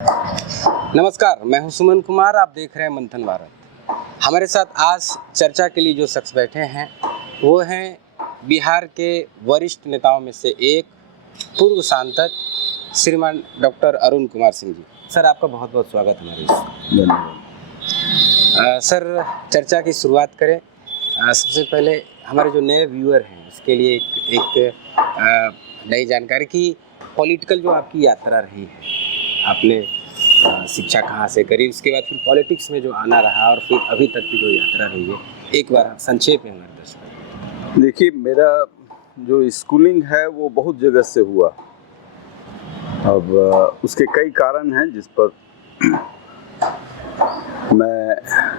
नमस्कार, मैं हूं सुमन कुमार। आप देख रहे हैं मंथन भारत। हमारे साथ आज चर्चा के लिए जो शख्स बैठे हैं वो हैं बिहार के वरिष्ठ नेताओं में से एक पूर्व सांसद श्रीमान डॉक्टर अरुण कुमार सिंह जी। सर, आपका बहुत बहुत स्वागत हमारे सर, चर्चा की शुरुआत करें। सबसे पहले हमारे जो नए व्यूअर हैं उसके लिए एक नई जानकारी की पॉलिटिकल जो आपकी यात्रा रही है, आपने शिक्षा कहाँ से करी, उसके बाद फिर पॉलिटिक्स में जो आना रहा और फिर अभी तक की जो यात्रा रही है, एक बार संक्षेप में हमारे दर्शकों। देखिए, मेरा जो स्कूलिंग है वो बहुत जगह से हुआ। अब उसके कई कारण हैं जिस पर मैं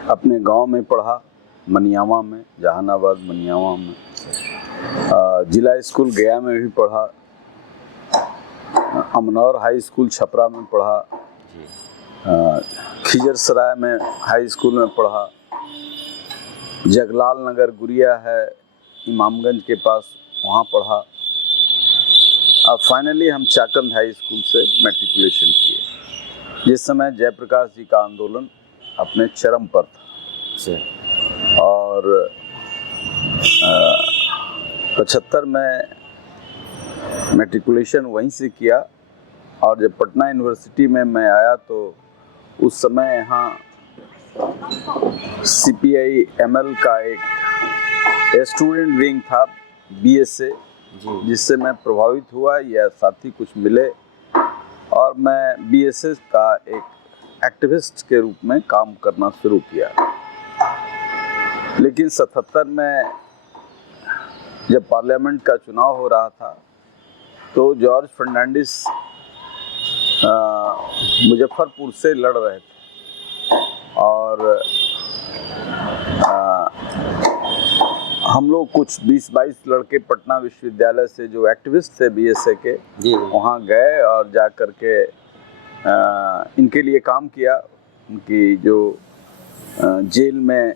अपने गांव में पढ़ा, मनियावा में, जहानाबाद मनियावा में। जिला स्कूल गया में भी पढ़ा, अमनौर हाई स्कूल छपरा में पढ़ा, खिजरसराय में हाई स्कूल में पढ़ा, जगलाल नगर गुरिया है इमामगंज के पास, वहाँ पढ़ा। अब फाइनली हम चाकंद हाई स्कूल से मैट्रिकुलेशन किए, जिस समय जयप्रकाश जी का आंदोलन अपने चरम पर था। और 75 में मैट्रिकुलेशन वहीं से किया। और जब पटना यूनिवर्सिटी में मैं आया तो उस समय यहाँ CPI ML का एक स्टूडेंट विंग था, BSA, जिससे मैं प्रभावित हुआ या साथी कुछ मिले और मैं BSA का एक एक्टिविस्ट के रूप में काम करना शुरू किया। लेकिन 77 में जब पार्लियामेंट का चुनाव हो रहा था तो जॉर्ज फर्नांडिस मुजफ्फरपुर से लड़ रहे थे और हम लोग कुछ 20-22 लड़के पटना विश्वविद्यालय से जो एक्टिविस्ट थे BSA के, वहाँ गए और जा कर के इनके लिए काम किया। उनकी जो जेल में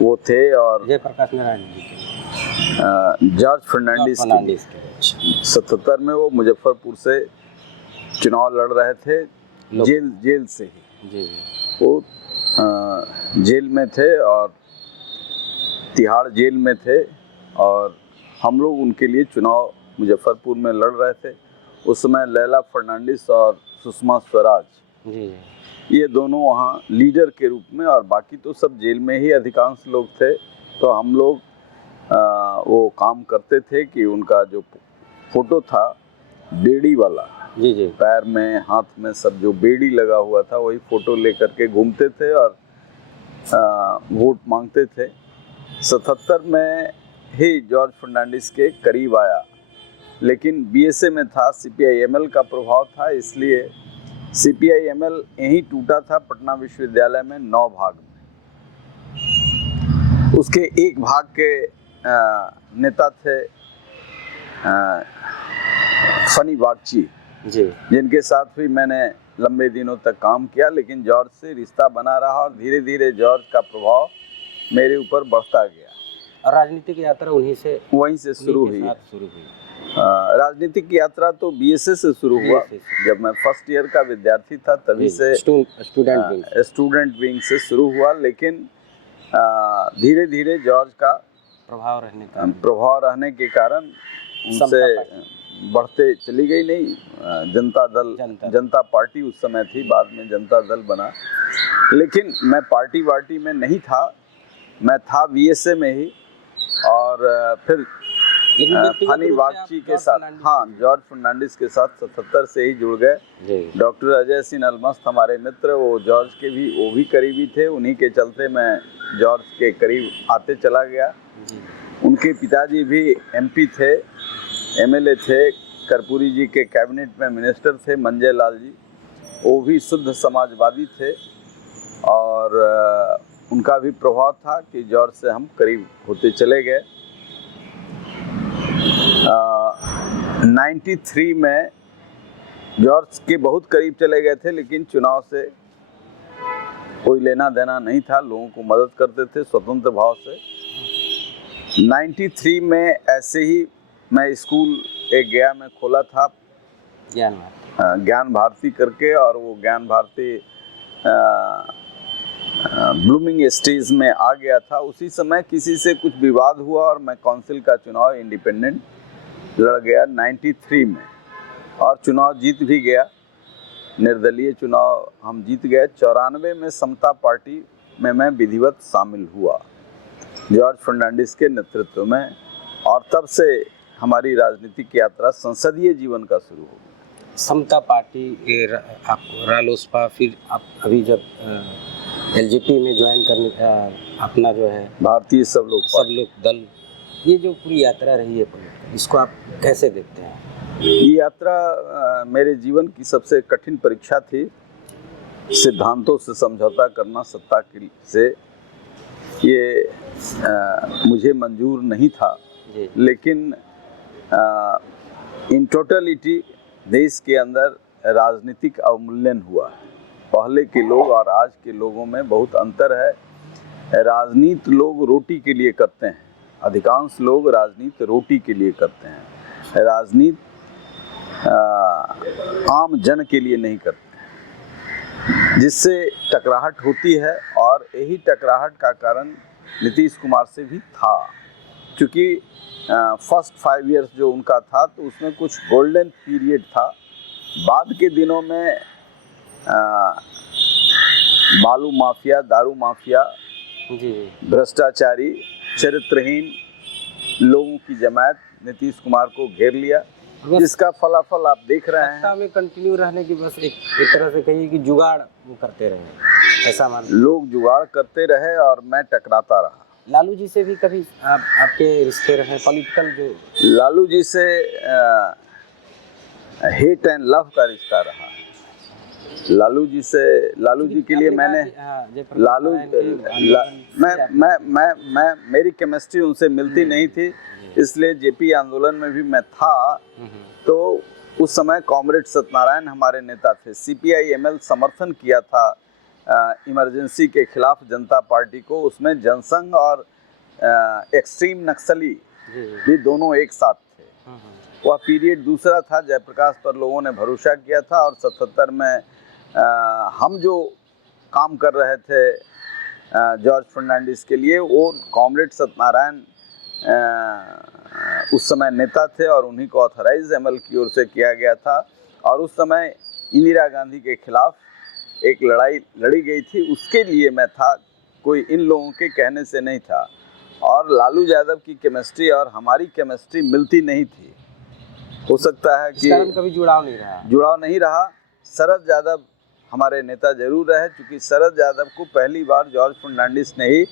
वो थे और जयप्रकाश नारायण जी, जॉर्ज फर्नांडिस के 77 में वो मुजफ्फरपुर से चुनाव लड़ रहे थे, जेल से ही। वो जेल में थे और तिहाड़ जेल में थे और हम लोग उनके लिए चुनाव मुजफ्फरपुर में लड़ रहे थे। उस समय लैला फर्नांडिस और सुषमा स्वराज, ये दोनों वहाँ लीडर के रूप में, और बाकी तो सब जेल में ही अधिकांश लोग थे। तो हम लोग वो काम करते थे कि उनका जो फोटो था बेड़ी वाला, पैर में हाथ में सब जो बेड़ी लगा हुआ था, वही फोटो लेकर के घूमते थे और वोट मांगते थे। 77 में ही जॉर्ज फर्नांडिस के करीब आया, लेकिन BSA में था, CPI ML का प्रभाव था, इसलिए CPI ML यहीं टूटा था पटना विश्वविद्यालय में 9 भाग में। उसके एक भाग के नेता थे फनी बागची जी, जिनके साथ भी मैंने लंबे दिनों तक काम किया। लेकिन जॉर्ज से रिश्ता बना रहा और धीरे धीरे जॉर्ज का प्रभाव मेरे ऊपर बढ़ता गया और राजनीतिक यात्रा वहीं से शुरू हुई। राजनीतिक यात्रा तो BSA से शुरू हुआ। जब मैं फर्स्ट ईयर का विद्यार्थी था तभी से स्टूडेंट विंग से शुरू हुआ। लेकिन धीरे धीरे जॉर्ज का प्रभाव रहने के कारण उनसे बढ़ते चली गई। नहीं, जनता पार्टी उस समय थी, बाद में जनता दल बना। लेकिन मैं पार्टी में नहीं था, मैं था BSA में ही। और फिर फनी बागची के साथ, हाँ, जॉर्ज फर्नांडिस के साथ 77 से ही जुड़ गए। डॉक्टर अजय सिंह अलमस्त हमारे मित्र, वो जॉर्ज के भी वो भी करीबी थे। उन्हीं के चलते मैं जॉर्ज के करीब आते चला गया। उनके पिताजी भी MP थे, MLA थे, कर्पूरी जी के कैबिनेट में मिनिस्टर थे, मंजय लाल जी, वो भी शुद्ध समाजवादी थे। और उनका भी प्रभाव था कि जॉर्ज से हम करीब होते चले गए। 93 में जॉर्ज के बहुत करीब चले गए थे, लेकिन चुनाव से कोई लेना देना नहीं था, लोगों को मदद करते थे स्वतंत्र भाव से। 93 में ऐसे ही मैं स्कूल एक गया में खोला था, ज्ञान भारती करके, और वो ज्ञान भारती ब्लूमिंग स्टेज में आ गया था। उसी समय किसी से कुछ विवाद हुआ और मैं काउंसिल का चुनाव इंडिपेंडेंट लड़ गया 93 में, और चुनाव जीत भी गया। निर्दलीय चुनाव हम जीत गए। 94 में समता पार्टी में मैं विधिवत शामिल हुआ जॉर्ज फर्नांडिस के नेतृत्व में, और तब से हमारी राजनीतिक यात्रा संसदीय जीवन का शुरू हो गया। समता पार्टी, आप रालोसपा, फिर आप अभी जब एलजेपी में ज्वाइन करने का अपना जो है भारतीय सब लोग दल, ये जो पूरी यात्रा रही है इसको आप कैसे देखते हैं? ये यात्रा मेरे जीवन की सबसे कठिन परीक्षा थी। सिद्धांतों से समझौता करना सत्ता से ये मुझे मंजूर नहीं था, लेकिन इन टोटलिटी देश के अंदर राजनीतिक अवमूल्यन हुआ है। पहले के लोग और आज के लोगों में बहुत अंतर है। राजनीति लोग रोटी के लिए करते हैं, अधिकांश लोग राजनीति रोटी के लिए करते हैं। राजनीति आम जन के लिए नहीं करते, जिससे टकराहट होती है। और यही टकराहट का कारण नीतीश कुमार से भी था, क्योंकि फर्स्ट 5 इयर्स जो उनका था तो उसमें कुछ गोल्डन पीरियड था। बाद के दिनों में बालू माफिया, दारू माफिया, भ्रष्टाचारी, चरित्रहीन लोगों की जमात नीतीश कुमार को घेर लिया, जिसका फलाफल आप देख रहे हैं। सत्ता में कंटिन्यू रहने की बस एक तरह से कहिए कि जुगाड़ वो करते रहे, ऐसा मान लोग जुगाड़ करते रहे और मैं टकराता रहा। लालू जी से भी कभी आपके रिश्ते रहे पॉलिटिकल? जो लालू जी से हेट एंड लव का रिश्ता रहा। लालू जी के लिए मैंने मेरी केमिस्ट्री उनसे मिलती नहीं थी, इसलिए जेपी आंदोलन में भी मैं था। तो उस समय कॉमरेड सत्यनारायण हमारे नेता थे। सीपीआई एमएल समर्थन किया था इमरजेंसी के खिलाफ जनता पार्टी को। उसमें जनसंघ और एक्सट्रीम नक्सली भी दोनों एक साथ थे। वह पीरियड दूसरा था। जयप्रकाश पर लोगों ने भरोसा किया था, और 77 में हम जो काम कर रहे थे जॉर्ज फर्नांडिस के लिए, वो कॉमरेड सत्यनारायण उस समय नेता थे, और उन्हीं को ऑथराइज एमएल की ओर से किया गया था। और उस समय इंदिरा गांधी के खिलाफ एक लड़ाई लड़ी गई थी, उसके लिए मैं था, कोई इन लोगों के कहने से नहीं था। और लालू यादव की केमिस्ट्री और हमारी केमिस्ट्री मिलती नहीं थी। हो सकता है कि कभी जुड़ाव नहीं रहा। शरद यादव हमारे नेता जरूर रहे, क्योंकि शरद यादव को पहली बार जॉर्ज फर्नांडिस ने ही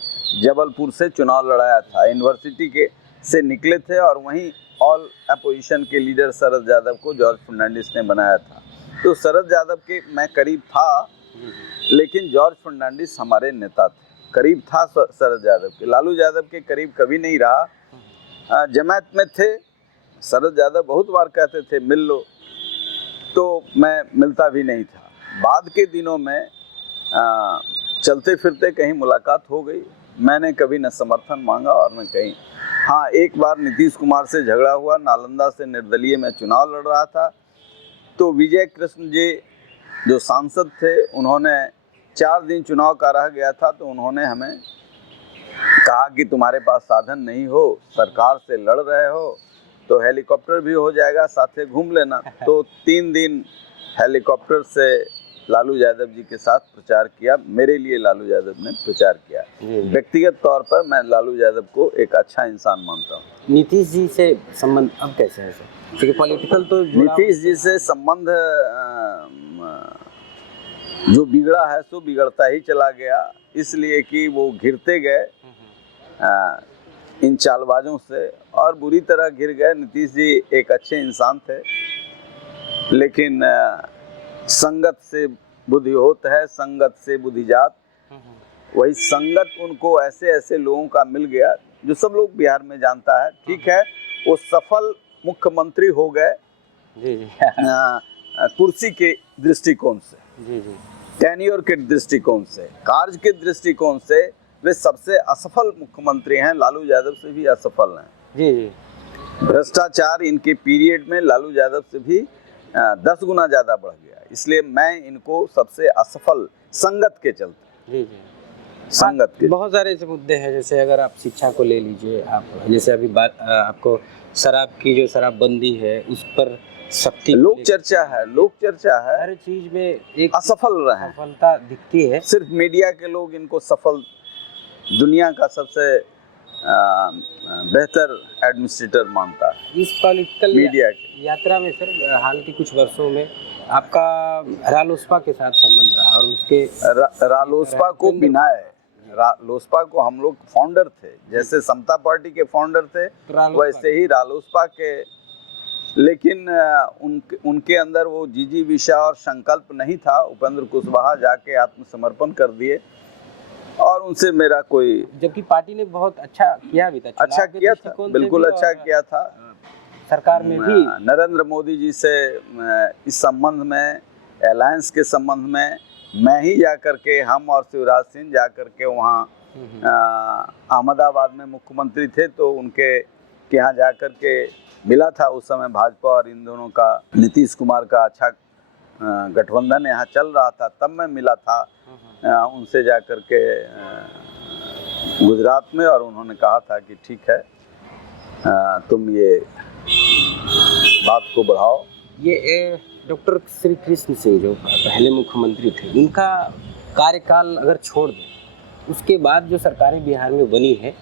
जबलपुर से चुनाव लड़ाया था। यूनिवर्सिटी के से निकले थे, और वहीं ऑल अपोजिशन के लीडर शरद यादव को जॉर्ज फर्नांडिस ने बनाया था। तो शरद यादव के मैं करीब था, लेकिन जॉर्ज फर्नांडिस हमारे नेता थे। करीब था शरद यादव के। लालू यादव के करीब कभी नहीं रहा। जमात में थे, शरद यादव बहुत बार कहते थे मिल लो, तो मैं मिलता भी नहीं था। बाद के दिनों में चलते फिरते कहीं मुलाकात हो गई। मैंने कभी न समर्थन मांगा और न कहीं। हाँ, एक बार नीतीश कुमार से झगड़ा हुआ। नालंदा से निर्दलीय में चुनाव लड़ रहा था, तो विजय कृष्ण जी जो सांसद थे, उन्होंने 4 दिन चुनाव का रह गया था, तो उन्होंने हमें कहा कि तुम्हारे पास साधन नहीं हो, सरकार से लड़ रहे हो, तो हेलीकॉप्टर भी हो जाएगा, साथ घूम लेना। तो 3 दिन हेलीकॉप्टर से लालू यादव जी के साथ प्रचार किया। मेरे लिए लालू यादव ने प्रचार किया। व्यक्तिगत तौर पर मैं लालू यादव को एक अच्छा इंसान मानता हूँ। नीतीश जी से संबंध अब कैसे है? क्योंकि पॉलिटिकल तो नीतीश जी से संबंध जो बिगड़ा है सो बिगड़ता ही चला गया, इसलिए कि वो घिरते गए इन चालबाजों से, और बुरी तरह घिर गए। नीतीश जी एक अच्छे इंसान थे, लेकिन संगत से बुद्धि होत है, संगत से बुद्धि जात। वही संगत उनको ऐसे लोगों का मिल गया, जो सब लोग बिहार में जानता है। ठीक है, वो सफल मुख्यमंत्री हो गए कुर्सी के दृष्टिकोण से, टेन्योर के दृष्टिकोण से, कार्य के दृष्टिकोण से वे सबसे असफल मुख्यमंत्री हैं। लालू यादव से भी असफल हैं। भ्रष्टाचार इनके पीरियड में लालू यादव से भी 10 गुना ज्यादा बढ़ गया। इसलिए मैं इनको सबसे असफल संगत के चलते, जी जी, संगत के बहुत सारे ऐसे मुद्दे हैं, जैसे अगर आप शिक्षा को ले लीजिए, आप जैसे अभी बात आपको शराब की जो शराबबंदी है उस पर सख्ती, लोक चर्चा है, लोक चर्चा है, हर चीज में एक असफल रहे, सफलता दिखती है। सिर्फ मीडिया के लोग इनको सफल, दुनिया का सबसे बेहतर एडमिनिस्ट्रेटर मानता है इस पॉलिटिकल मीडिया यात्रा में सर हाल के कुछ वर्षों में आपका रालोसपा के साथ संबंध रहा और उसके रालोसपा को बिनाए, रालोसपा को हम लोग फाउंडर थे, जैसे समता पार्टी के फाउंडर थे वैसे ही रालोसपा के, लेकिन उनके अंदर वो जिजीविषा और संकल्प नहीं था। उपेंद्र कुशवाहा जाके आत्मसमर्पण कर दिए और उनसे मेरा कोई, जबकि पार्टी ने बहुत अच्छा किया भी था, अच्छा किया था, बिल्कुल अच्छा किया था। सरकार में भी नरेंद्र मोदी जी से इस संबंध में, अलायंस के संबंध में मैं ही जाकर के, हम और शिवराज सिंह जाकर के वहाँ अहमदाबाद में मुख्यमंत्री थे तो उनके यहाँ जाकर के मिला था। उस समय भाजपा और इन दोनों का, नीतीश कुमार का अच्छा गठबंधन यहाँ चल रहा था, तब मैं मिला था उनसे जाकर के गुजरात में, और उन्होंने कहा था कि ठीक है तुम ये बात को बढ़ाओ। ये डॉक्टर श्री कृष्ण सिंह जो पहले मुख्यमंत्री थे, उनका कार्यकाल अगर छोड़ दें, उसके बाद जो सरकारें बिहार में बनी है,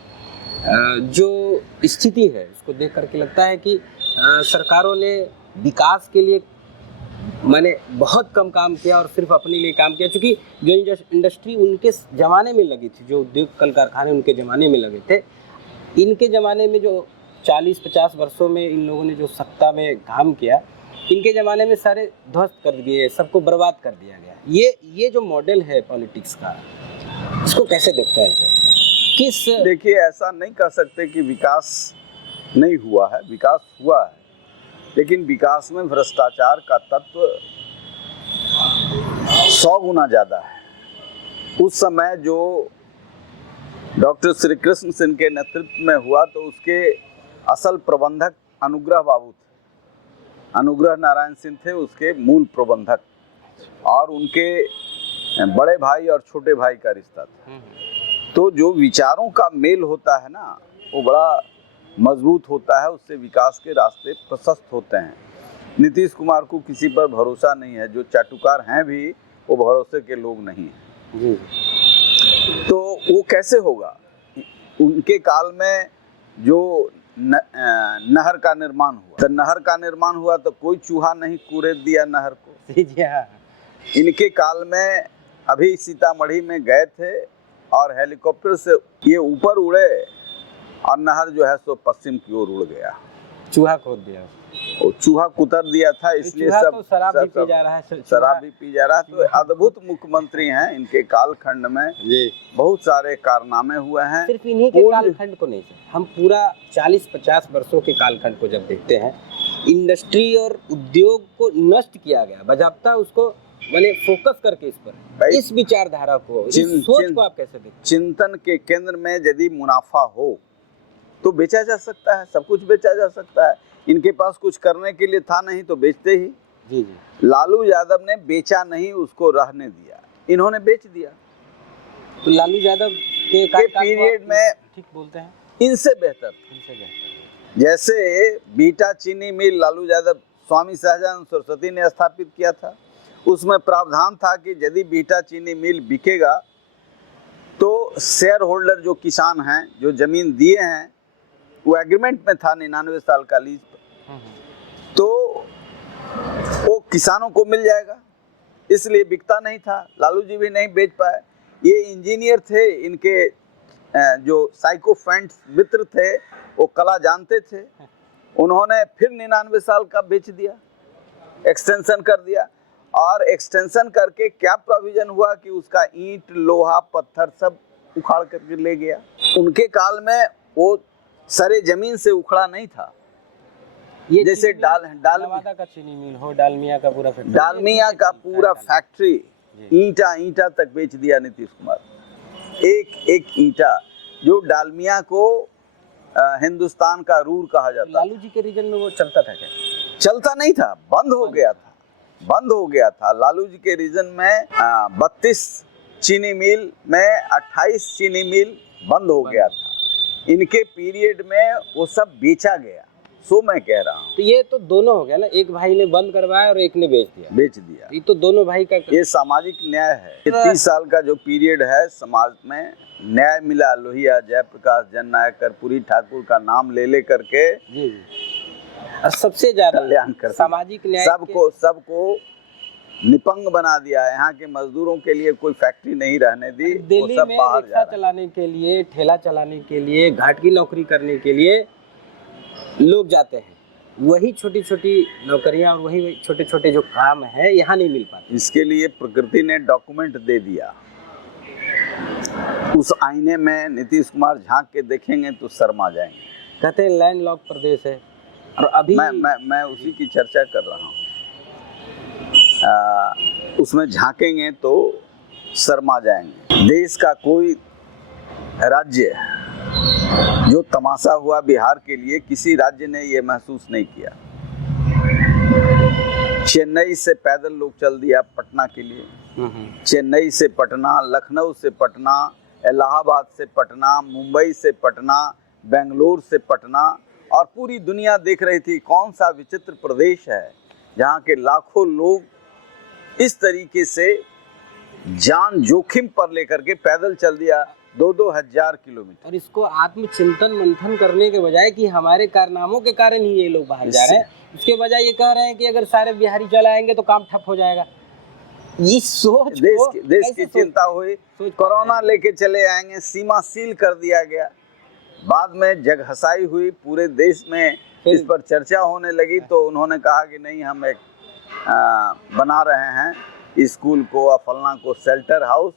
जो स्थिति है उसको देख करके लगता है कि सरकारों ने विकास के लिए मैंने बहुत कम काम किया और सिर्फ अपने लिए काम किया, क्योंकि जो इंडस्ट्री उनके ज़माने में लगी थी, जो उद्योग कल कारखाने उनके ज़माने में लगे थे, इनके ज़माने में जो 40-50 वर्षों में इन लोगों ने जो सत्ता में काम किया, इनके ज़माने में सारे ध्वस्त कर दिए, सबको बर्बाद कर दिया गया। ये जो मॉडल है पॉलिटिक्स का, इसको कैसे देखते हैं सर? किस, देखिए ऐसा नहीं कह सकते कि विकास नहीं हुआ है, विकास हुआ है, लेकिन विकास में भ्रष्टाचार का तत्व 100 गुना ज़्यादा है। उस समय जो डॉक्टर श्री कृष्ण सिंह के नेतृत्व में हुआ तो उसके असल प्रबंधक अनुग्रह बाबू थे, अनुग्रह नारायण सिंह थे उसके मूल प्रबंधक, और उनके बड़े भाई और छोटे भाई का रिश्ता था। तो जो विचारों का मेल होता है ना, वो बड़ा मजबूत होता है, उससे विकास के रास्ते प्रशस्त होते हैं। नीतीश कुमार को किसी पर भरोसा नहीं है, जो चाटुकार हैं भी वो भरोसे के लोग नहीं हैं। तो वो कैसे होगा? उनके काल में जो नहर का निर्माण हुआ, तो नहर का निर्माण हुआ तो कोई चूहा नहीं कूरेद दिया नहर को। इनके काल में अभी सीतामढ़ी में गए थे और हेलीकॉप्टर से ये ऊपर उड़े और नहर जो है सो पश्चिम की ओर उड़ गया, चूहा खोद दिया, वो चूहा कुतर दिया था, इसलिए सब तो शराब भी पी जा रहा है, शराब भी पी जा रहा है। तो अद्भुत मुख्यमंत्री हैं, इनके कालखंड में बहुत सारे कारनामे हुए हैं। सिर्फ इन्हीं के कालखंड को नहीं, हम पूरा 40-50 वर्षों के कालखंड को जब देखते हैं, इंडस्ट्री और उद्योग को नष्ट किया गया बाज़ाब्ता, उसको मैंने फोकस करके इस पर, इस विचारधारा को, इस सोच को आप कैसे देखते हैं? चिंतन के केंद्र में यदि मुनाफा हो तो बेचा जा सकता है, सब कुछ बेचा जा सकता है। इनके पास कुछ करने के लिए था नहीं तो बेचते ही। जी। लालू यादव ने बेचा नहीं, उसको रहने दिया, इन्होंने बेच दिया। तो लालू यादव के पीरियड में ठीक बोलते हैं, इनसे बेहतर, जैसे बीटा चीनी मिल लालू यादव, स्वामी सहजानंद सरस्वती ने स्थापित किया था। उसमें प्रावधान था कि यदि बीटा चीनी मिल बिकेगा तो शेयर होल्डर जो किसान हैं, जो जमीन दिए हैं, वो एग्रीमेंट में था 99 साल का लीज पर, तो वो किसानों को मिल जाएगा, इसलिए बिकता नहीं था। लालू जी भी नहीं बेच पाए। ये इंजीनियर थे, इनके जो साइकोफेंट्स मित्र थे वो कला जानते थे, उन्होंने फिर 99 साल का बेच दिया, एक्सटेंशन कर दिया। और एक्सटेंशन करके क्या प्रोविजन हुआ कि उसका ईंट, लोहा, पत्थर सब उखाड़ करके ले गया। उनके काल में वो सरे जमीन से उखड़ा नहीं था। ये जैसे डालमिया का चीनी मिल हो, डालमिया का पूरा फैक्ट्री, डालमिया का पूरा फैक्ट्री ईंटा तक बेच दिया नीतीश कुमार। एक ईंटा, जो डालमिया को हिंदुस्तान का रूर कहा जाता। लालू जी के रीजन में वो चलता था क्या? चलता नहीं था, बंद हो गया था, बंद हो गया था। लालू जी के रीजन में 32 चीनी मिल में 28 चीनी मिल बंद हो गया था। इनके पीरियड में वो सब बेचा गया, सो मैं कह रहा हूँ। तो ये तो दोनों हो गया ना, एक भाई ने बंद करवाया और एक ने बेच दिया। ये तो दोनों भाई का ये सामाजिक न्याय है। 30 साल का जो पीरियड है, समाज में न्याय मिला। लोहिया, जयप्रकाश, जननायक, कर्पूरी ठाकुर का नाम ले करके जी। और सबसे ज्यादा कल्याण कर सामाजिक न्याय सबको निपंग बना दिया। यहाँ के मजदूरों के लिए कोई फैक्ट्री नहीं रहने दी। दिल्ली में रिक्शा चलाने के लिए, ठेला चलाने के लिए, घाट की नौकरी करने के लिए लोग जाते हैं। वही छोटी छोटी नौकरियां और वही छोटे छोटे जो काम है यहाँ नहीं मिल पाते। इसके लिए प्रकृति ने डॉक्यूमेंट दे दिया। उस आईने में नीतीश कुमार झांक के देखेंगे तो शर्मा जाएंगे। कहते हैं लैंड लॉक प्रदेश है। और अभी मैं उसी की चर्चा कर रहा हूँ। उसमें झांकेंगे तो शर्मा जाएंगे। देश का कोई राज्य जो तमाशा हुआ बिहार के लिए, किसी राज्य ने ये महसूस नहीं किया। चेन्नई से पैदल लोग चल दिया पटना के लिए, चेन्नई से पटना, लखनऊ से पटना, इलाहाबाद से पटना, मुंबई से पटना, बेंगलोर से पटना, और पूरी दुनिया देख रही थी कौन सा विचित्र प्रदेश है जहाँ के लाखों लोग इस तरीके से जान जोखिम पर लेकर के पैदल चल दिया 2-2 हजार किलोमीटर। और इसको आत्मचिंतन मंथन करने के बजाय कि हमारे कारनामों के कारण ही ये लोग बाहर जा रहे हैं, इसके बजाय ये कह रहे हैं कि अगर सारे बिहारी चले आएंगे तो काम ठप हो जाएगा। ये सोच देश की चिंता हुई, कोरोना लेके चले आएंगे, सीमा सील कर दिया गया। बाद में जगहसाई हुई, पूरे देश में इस पर चर्चा होने लगी, तो उन्होंने कहा कि नहीं, हम एक बना रहे हैं स्कूल को, फलना को, शेल्टर हाउस,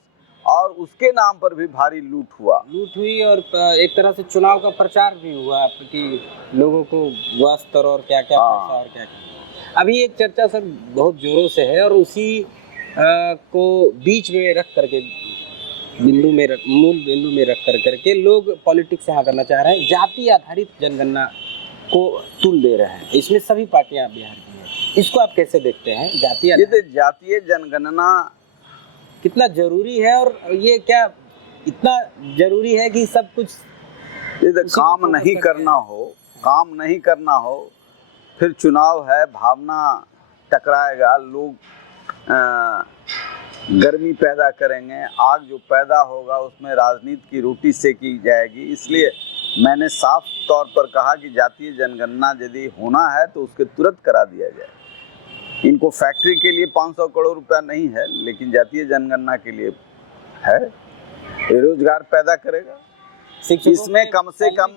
और उसके नाम पर भी भारी लूट हुई और एक तरह से चुनाव का प्रचार भी हुआ कि लोगों को वस्त्र और क्या क्या पैसा और क्या क्या। अभी एक चर्चा सर बहुत जोरों से है और उसी को बीच में रख करके मूल बिंदु में रख करके लोग पॉलिटिक्स यहाँ करना चाह रहे हैं। जाति आधारित जनगणना को तुल दे रहे हैं। इसमें सभी पार्टियां बिहार की हैं। इसको आप कैसे देखते हैं? जातीय जनगणना कितना जरूरी है और ये क्या इतना जरूरी है कि सब कुछ काम नहीं करना हो, फिर चुनाव है, भावना टकराएगा, लोग गर्मी पैदा करेंगे, आग जो पैदा होगा उसमें राजनीति की रोटी सेकी जाएगी। इसलिए मैंने साफ तौर पर कहा कि जातीय जनगणना यदि होना है तो उसके तुरंत करा दिया जाए। इनको फैक्ट्री के लिए 500 करोड़ रुपया नहीं है, लेकिन जातीय जनगणना के लिए है, रोजगार पैदा करेगा। इसमें कम से कम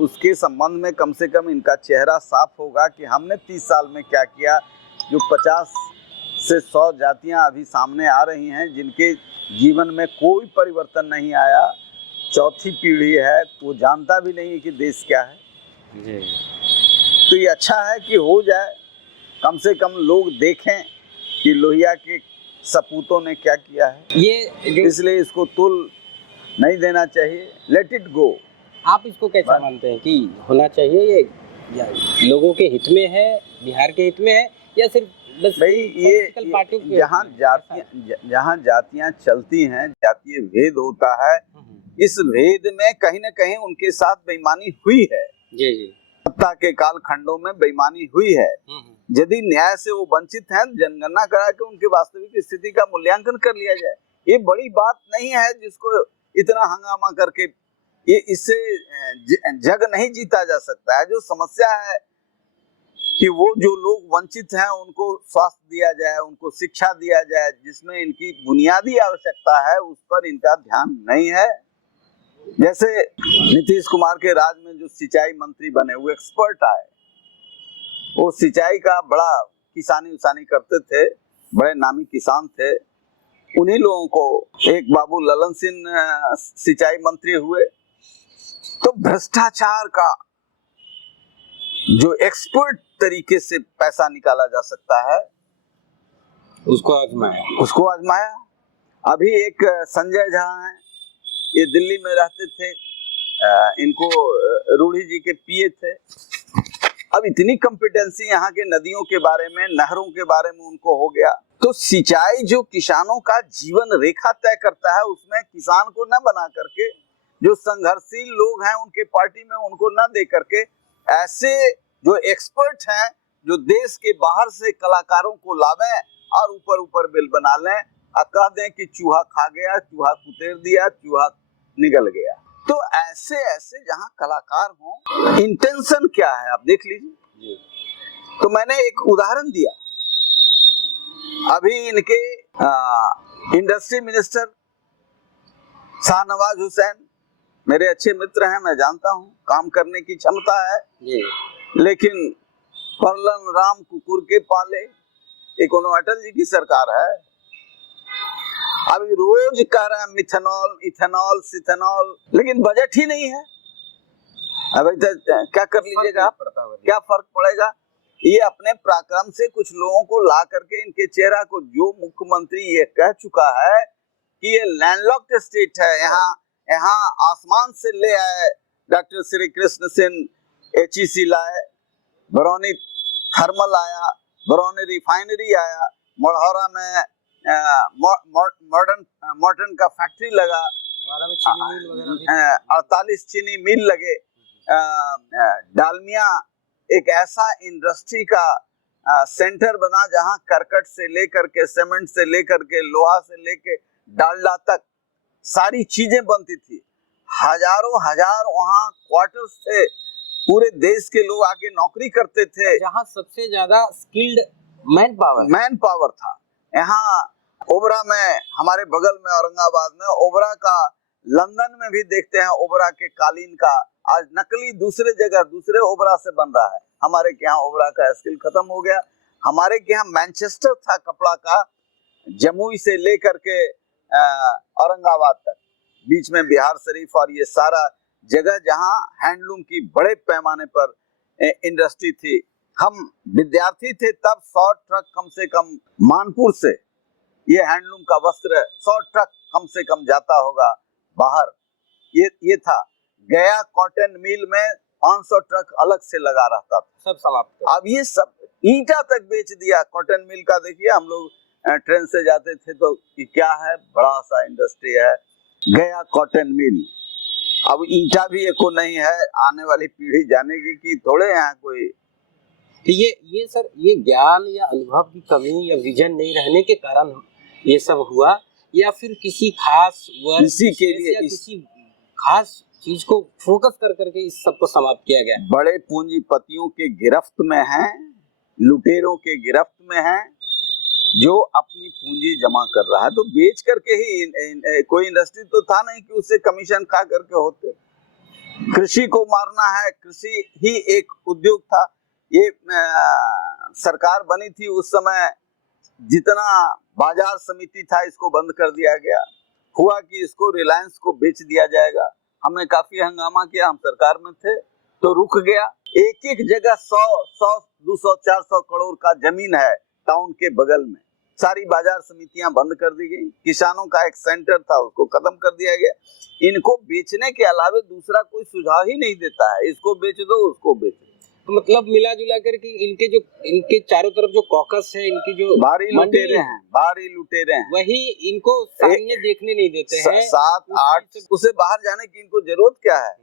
उसके संबंध में कम से कम इनका चेहरा साफ होगा कि हमने 30 साल में क्या किया। जो 50 से 100 जातियां अभी सामने आ रही हैं जिनके जीवन में कोई परिवर्तन नहीं आया, चौथी पीढ़ी है, वो जानता भी नहीं कि देश क्या है जी। तो ये अच्छा है कि हो जाए, कम से कम लोग देखें कि लोहिया के सपूतों ने क्या किया है। इसलिए इसको तुल नहीं देना चाहिए, लेट इट गो। आप इसको कैसे मानते हैं कि होना चाहिए ये, या लोगों के हित में है, बिहार के हित में है, या सिर्फ बस भाई ये जहाँ जातियाँ चलती हैं, जातीय भेद होता है, इस भेद में कहीं न कहीं उनके साथ बेईमानी हुई है जी। सत्ता के काल खंडों में बेईमानी हुई है। यदि न्याय से वो वंचित हैं, जनगणना करा के उनके वास्तविक स्थिति का मूल्यांकन कर लिया जाए। ये बड़ी बात नहीं है जिसको इतना हंगामा करके, ये इससे जग नहीं जीता जा सकता है। जो समस्या है कि वो जो लोग वंचित हैं उनको स्वास्थ्य दिया जाए, उनको शिक्षा दिया जाए, जिसमें इनकी बुनियादी आवश्यकता है, उस पर इनका ध्यान नहीं है। जैसे नीतीश कुमार के राज में जो सिंचाई मंत्री बने, वो एक्सपर्ट आए, वो सिंचाई का बड़ा किसानी करते थे, बड़े नामी किसान थे। उन्हीं लोगों को एक बाबू ललन सिंह सिंचाई मंत्री हुए। तो भ्रष्टाचार का जो एक्सपर्ट तरीके से पैसा निकाला जा सकता है, उसको आजमाया। अभी एक संजय झा हैं, ये दिल्ली में रहते थे, इनको रूढ़ी जी के पिए थे, अब इतनी कॉम्पिटेंसी यहाँ के नदियों के बारे में, नहरों के बारे में उनको हो गया, तो सिंचाई जो किसानों का जीवन रेखा तय करता है उसमें किसान को न बना करके, जो संघर्षशील लोग हैं उनके पार्टी में उनको न दे करके, ऐसे जो एक्सपर्ट हैं जो देश के बाहर से कलाकारों को लावें और ऊपर ऊपर बिल बना लें और कह दें कि चूहा खा गया, चूहा कुतेर दिया, चूहा निगल गया। तो ऐसे ऐसे जहां कलाकार हों, इंटेंशन क्या है आप देख लीजिए। तो मैंने एक उदाहरण दिया, अभी इनके इंडस्ट्री मिनिस्टर शाहनवाज हुसैन मेरे अच्छे मित्र हैं, मैं जानता हूं काम करने की क्षमता है, लेकिन परलन राम कुकुर के पाले, एक अटल जी की सरकार है, अभी रोज कह रहे हैं मिथेनॉल, इथेनॉल, सिथेनॉल, लेकिन बजट ही नहीं है। अभी क्या कर लीजिएगा, क्या फर्क पड़ेगा। ये अपने पराक्रम से कुछ लोगों को ला करके इनके चेहरा को, जो मुख्यमंत्री ये कह चुका है कि ये लैंडलॉक्ड स्टेट है, यहाँ आसमान से ले आए डॉक्टर श्री कृष्ण सिंह, HEC लाए, बरौनी थर्मल आया, बरौनी रिफाइनरी आया, मोढ़ौरा में मॉडर्न का फैक्ट्री लगा, 48 चीनी मिल लगे, डालमिया एक ऐसा इंडस्ट्री का सेंटर बना जहां करकट से लेकर के, सीमेंट से लेकर के, लोहा से लेकर डालडा तक सारी चीजें बनती थी। हजारों हजार वहां क्वार्टर्स थे, पूरे देश के लोग आके नौकरी करते थे, जहां सबसे ज्यादा स्किल्ड मैन पावर था। यहाँ ओबरा में, हमारे बगल में औरंगाबाद में ओबरा का, लंदन में भी देखते हैं ओबरा के कालीन का आज नकली दूसरे जगह दूसरे ओबरा से बन रहा है। हमारे के यहाँ ओबरा का स्किल खत्म हो गया। हमारे के यहाँ मैनचेस्टर था कपड़ा का, जमुई से लेकर के औरंगाबाद तक, बीच में बिहार शरीफ और ये सारा जगह जहाँ हैंडलूम की बड़े पैमाने पर इंडस्ट्री थी। हम विद्यार्थी थे तब 100 ट्रक कम से कम मानपुर से, ये हैंडलूम का वस्त्र 100 ट्रक कम से कम जाता होगा बाहर, ये था। गया कॉटन मिल में 500 ट्रक अलग से लगा रहता था, सब समाप्त। अब ये सब ईंटा तक बेच दिया। कॉटन मिल का देखिए, हम लोग ट्रेन से जाते थे तो क्या है, बड़ा सा इंडस्ट्री है गया कॉटन मिल। अब ईंटा भी एको नहीं है, आने वाली पीढ़ी जानेगी कि थोड़े यहाँ कोई। तो ये सर, ये ज्ञान या अनुभव की कमी या विजन नहीं रहने के कारण ये सब हुआ, या फिर किसी खास इसी के लिए किसी खास चीज को फोकस कर करके इस सब को समाप्त किया गया? बड़े पूंजीपतियों के गिरफ्त में हैं, लुटेरों के गिरफ्त में हैं, जो अपनी पूंजी जमा कर रहा है। तो बेच करके ही, कोई इंडस्ट्री तो था नहीं कि उससे कमीशन खा करके होते। कृषि को मारना है, कृषि ही एक उद्योग था। ये सरकार बनी थी उस समय, जितना बाजार समिति था इसको बंद कर दिया गया। हुआ कि इसको रिलायंस को बेच दिया जाएगा। हमने काफी हंगामा किया, हम सरकार में थे तो रुक गया। एक एक जगह 100, 200, 400 करोड़ का जमीन है टाउन के बगल में, सारी बाजार समितियां बंद कर दी गई। किसानों का एक सेंटर था उसको खत्म कर दिया गया। इनको बेचने के अलावा दूसरा कोई सुझाव ही नहीं देता है, इसको बेच दो, उसको बेच दो। तो मतलब मिला जुला कर कि इनके चारों तरफ जो कॉकस है, इनकी जो भारी लुटेरे हैं, वही इनको सामने देखने नहीं देते हैं। 7-8 उसे बाहर जाने की इनको जरूरत क्या है?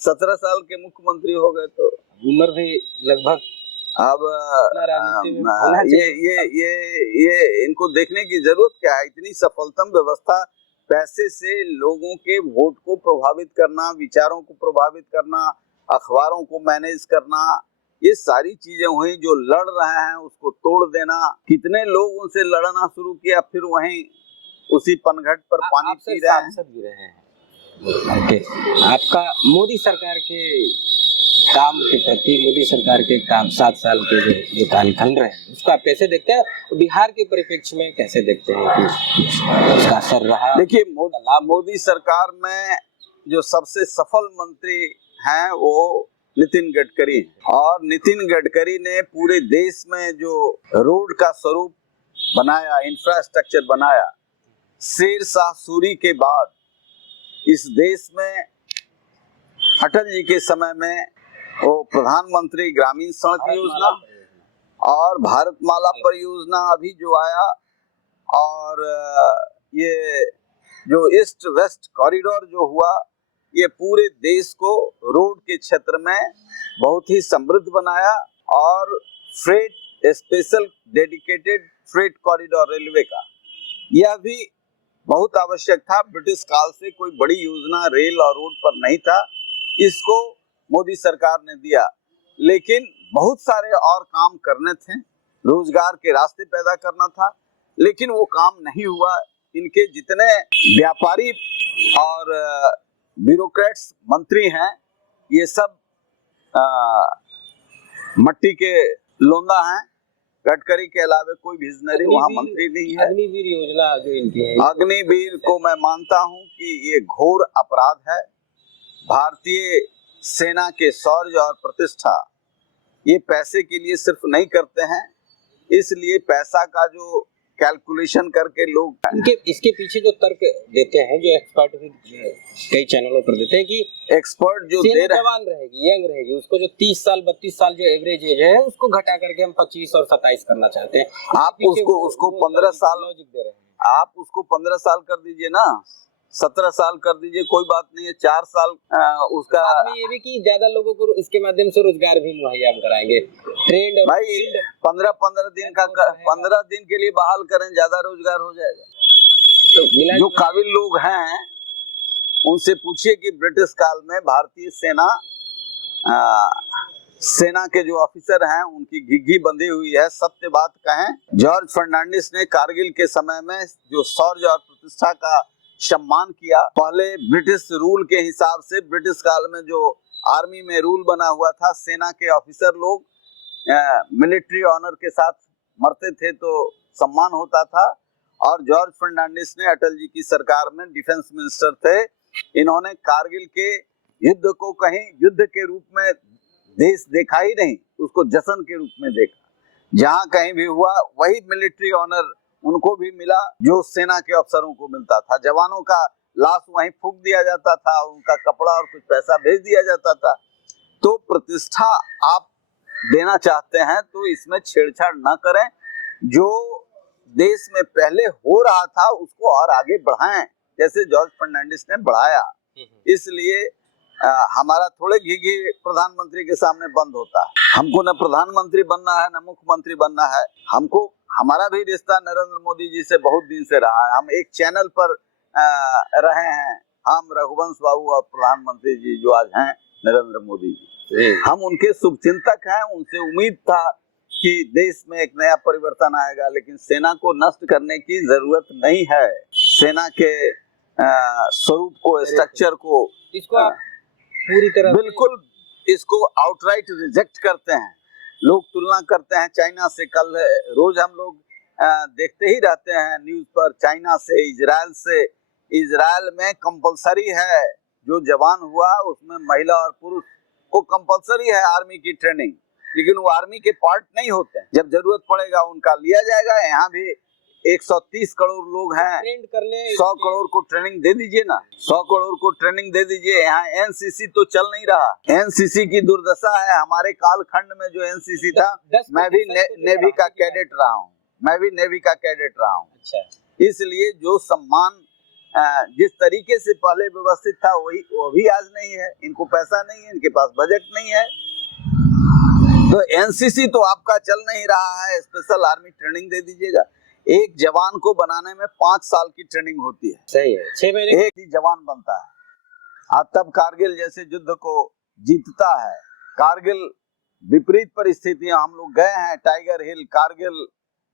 17 साल के मुख्यमंत्री हो गए तो उम्र भी लगभग, अब ये इनको देखने की जरूरत क्या है? इतनी सफलतम व्यवस्था, पैसे से लोगों के वोट को प्रभावित करना, विचारों को प्रभावित करना, अखबारों को मैनेज करना, ये सारी चीजें हुई। जो लड़ रहे हैं उसको तोड़ देना। कितने लोग उनसे लड़ना शुरू किया, फिर वहीं उसी पनघट पर पानी पी रहे हैं। आपका मोदी सरकार के काम के प्रति, मोदी सरकार के काम 7 साल के जो कार्यकाल रहे हैं, उसको आप कैसे देखते हैं? बिहार के परिप्रेक्ष्य में कैसे देखते हैं कि उसका असर रहा? देखिए, मोदी सरकार में जो सबसे सफल मंत्री हैं वो नितिन गडकरी हैं। और नितिन गडकरी ने पूरे देश में जो रोड का स्वरूप बनाया, इंफ्रास्ट्रक्चर बनाया, शेरशाह सूरी के बाद इस देश में अटल जी के समय में वो प्रधानमंत्री ग्रामीण सड़क योजना और भारतमाला परियोजना अभी जो आया, और ये जो ईस्ट वेस्ट कॉरिडोर जो हुआ, ये पूरे देश को रोड के क्षेत्र में बहुत ही समृद्ध बनाया। और freight special dedicated freight corridor railway का, यह भी बहुत आवश्यक था। ब्रिटिश काल से कोई बड़ी योजना रेल और रोड पर नहीं था, इसको मोदी सरकार ने दिया। लेकिन बहुत सारे और काम करने थे, रोजगार के रास्ते पैदा करना था, लेकिन वो काम नहीं हुआ। इनके जितने व्यापारी और ब्यूरोक्रेट्स मंत्री हैं, ये सब मट्टी के लोंदा हैं। गडकरी के अलावा कोई विजनरी वहाँ मंत्री नहीं है। अग्निवीर योजना जो इनकी है, अग्निवीर को मैं मानता हूँ कि ये घोर अपराध है। भारतीय सेना के शौर्य और प्रतिष्ठा ये पैसे के लिए सिर्फ नहीं करते हैं, इसलिए पैसा का जो कैलकुलेशन करके लोग इनके इसके पीछे जो तर्क देते हैं, जो एक्सपर्ट भी कई चैनलों पर देते हैं कि एक्सपर्ट जो दे रहे जवान रहेगी, यंग रहेगी, उसको जो 30 साल 32 साल जो एवरेज एज है उसको घटा करके हम 25 और 27 करना चाहते हैं। आप उसको 15 साल लॉजिक दे रहे हैं। आप उसको 15 साल कर दीजिए ना, 17 साल कर दीजिए, कोई बात नहीं है। 4 साल उसका आपने ये भी कि ज्यादा लोगों को इसके माध्यम से रोजगार भी मुहैया कराएंगे। ट्रेंड और भाई 15 दिन का 15 दिन के लिए बहाल करें, ज्यादा रोजगार हो जाएगा। तो जो काबिल लोग हैं उनसे पूछिए कि ब्रिटिश काल में भारतीय सेना के जो ऑफिसर हैं उनकी घिघी बंधी हुई है। सत्य बात कहें, जॉर्ज फर्नांडिस ने कारगिल के समय में जो शौर्य और प्रतिष्ठा का सम्मान किया, पहले ब्रिटिश रूल के हिसाब से ब्रिटिश काल में जो आर्मी में रूल बना हुआ था, सेना के ऑफिसर लोग मिलिट्री ऑनर के साथ मरते थे तो सम्मान होता था। और जॉर्ज फर्नांडिस ने, अटल जी की सरकार में डिफेंस मिनिस्टर थे, इन्होंने कारगिल के युद्ध को कहीं युद्ध के रूप में देश देखा ही नहीं, उसको जश्न के रूप में देखा। जहां कहीं भी हुआ वही मिलिट्री ऑनर उनको भी मिला जो सेना के अफसरों को मिलता था। जवानों का लाश वहीं फूंक दिया जाता था, उनका कपड़ा और कुछ पैसा भेज दिया जाता था। तो प्रतिष्ठा आप देना चाहते हैं तो इसमें छेड़छाड़ न करें। जो देश में पहले हो रहा था उसको और आगे बढ़ाएं, जैसे जॉर्ज फर्नांडिस ने बढ़ाया। इसलिए हमारा थोड़े घिघी प्रधानमंत्री के सामने बंद होता है। हमको न प्रधानमंत्री बनना है न मुख्यमंत्री बनना है। हमको, हमारा भी रिश्ता नरेंद्र मोदी जी से बहुत दिन से रहा है। हम एक चैनल पर रहे हैं, हम रघुवंश बाबू और प्रधानमंत्री जी जो आज हैं नरेंद्र मोदी जी, हम उनके शुभचिंतक हैं। उनसे उम्मीद था कि देश में एक नया परिवर्तन आएगा, लेकिन सेना को नष्ट करने की जरूरत नहीं है। सेना के स्वरूप को, स्ट्रक्चर को, इसको आप पूरी तरह बिल्कुल इसको आउटराइट रिजेक्ट करते हैं। लोग तुलना करते हैं चाइना से। कल रोज हम लोग देखते ही रहते हैं न्यूज पर, चाइना से, इजराइल से। इजराइल में कंपलसरी है, जो जवान हुआ उसमें महिला और पुरुष को कंपलसरी है आर्मी की ट्रेनिंग, लेकिन वो आर्मी के पार्ट नहीं होते हैं। जब जरूरत पड़ेगा उनका लिया जाएगा। यहाँ भी 130 करोड़ लोग हैं, 100 करोड़ को ट्रेनिंग दे दीजिए ना, 100 करोड़ को ट्रेनिंग दे दीजिए। यहाँ एनसीसी तो चल नहीं रहा। एनसीसी की दुर्दशा है। हमारे कालखंड में जो एनसीसी था, मैं भी नेवी का कैडेट रहा हूँ, अच्छा। इसलिए जो सम्मान जिस तरीके से पहले व्यवस्थित था वो भी आज नहीं है। इनको पैसा नहीं है, इनके पास बजट नहीं है। तो एनसीसी तो आपका चल नहीं रहा है, स्पेशल आर्मी ट्रेनिंग दे दीजिएगा। एक जवान को बनाने में 5 साल की ट्रेनिंग होती है। सही है, 6 महीने एक ही जवान बनता है। आप तब कारगिल जैसे युद्ध को जीतता है। कारगिल विपरीत परिस्थितियां, हम लोग गए हैं, टाइगर हिल, कारगिल,